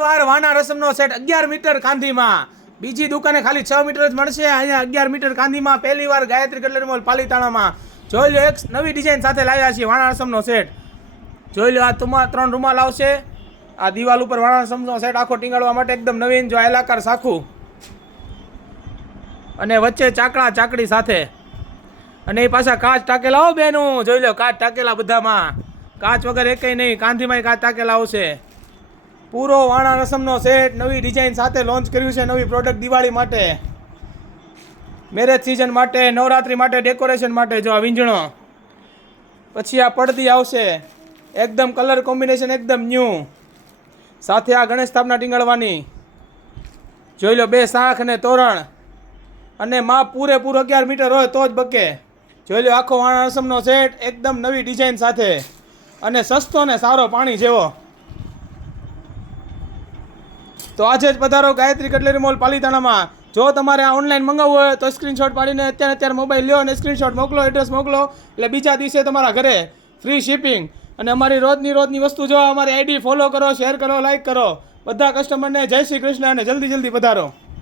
પહેલીવાર વાના રસમનો set 11 metre કાંધીમાં. બીજી દુકાને ખાલી 6 મીટર જ મળશે, અહીંયા 11 મીટર કાંધીમાં પહેલીવાર ગાયત્રી કટલરી મોલ પાલીતાણામાં. જોઈ લો, એક નવી ડિઝાઇન સાથે લાવ્યા છીએ વાના રસમનો સેટ. જોઈ લો, આ 3 રૂમાલ આવશે. આ દિવાલ ઉપર વાના રસમનો સેટ આખો ટીંગાડવા માટે એકદમ નવીન, જો આયલાકાર સાખું અને વચ્ચે ચાકડી સાથે, અને એ પાછા કાચ ટાકેલા હો બેનું. જોઈ લો, કાચ ટાકેલા બધામાં, કાચ વગર એકેય નહીં. કાંધીમાં કાચ ટાકેલા આવશે. પૂરો વાણા રસમનો સેટ નવી ડિઝાઇન સાથે લોન્ચ કર્યું છે. નવી પ્રોડક્ટ દિવાળી માટે, મેરેજ સિઝન માટે, નવરાત્રી માટે, ડેકોરેશન માટે. જો આ વીંજણો, પછી આ પડદી આવશે, એકદમ કલર કોમ્બિનેશન એકદમ ન્યૂ, સાથે આ ગણેશ સ્થાપના ટીંગાડવાની. જોઈ લો, 2 શાંખ અને તોરણ, અને માપ પૂરેપૂરો 11 મીટર હોય તો જ બકે. જોઈ લો, આખો વાણા રસમનો સેટ એકદમ નવી ડિઝાઇન સાથે, અને સસ્તો ને સારો પાણી જેવો. તો આજે જ પધારો ગાયત્રી કટલરી મોલ પાલીતાણામાં. જો તમારે આ ઓનલાઈન મંગાવવું હોય તો સ્ક્રીનશોટ પાડીને અત્યારે મોબાઈલ લ્યો અને સ્ક્રીનશોટ મોકલો, એડ્રેસ મોકલો, એટલે બીજા દિવસે તમારા ઘરે ફ્રી શિપિંગ. અને અમારી રોજની વસ્તુ જો અમારી આઈડી ફોલો કરો, શેર કરો, લાઈક કરો. બધા કસ્ટમરને જય શ્રી કૃષ્ણ અને જલ્દી પધારો.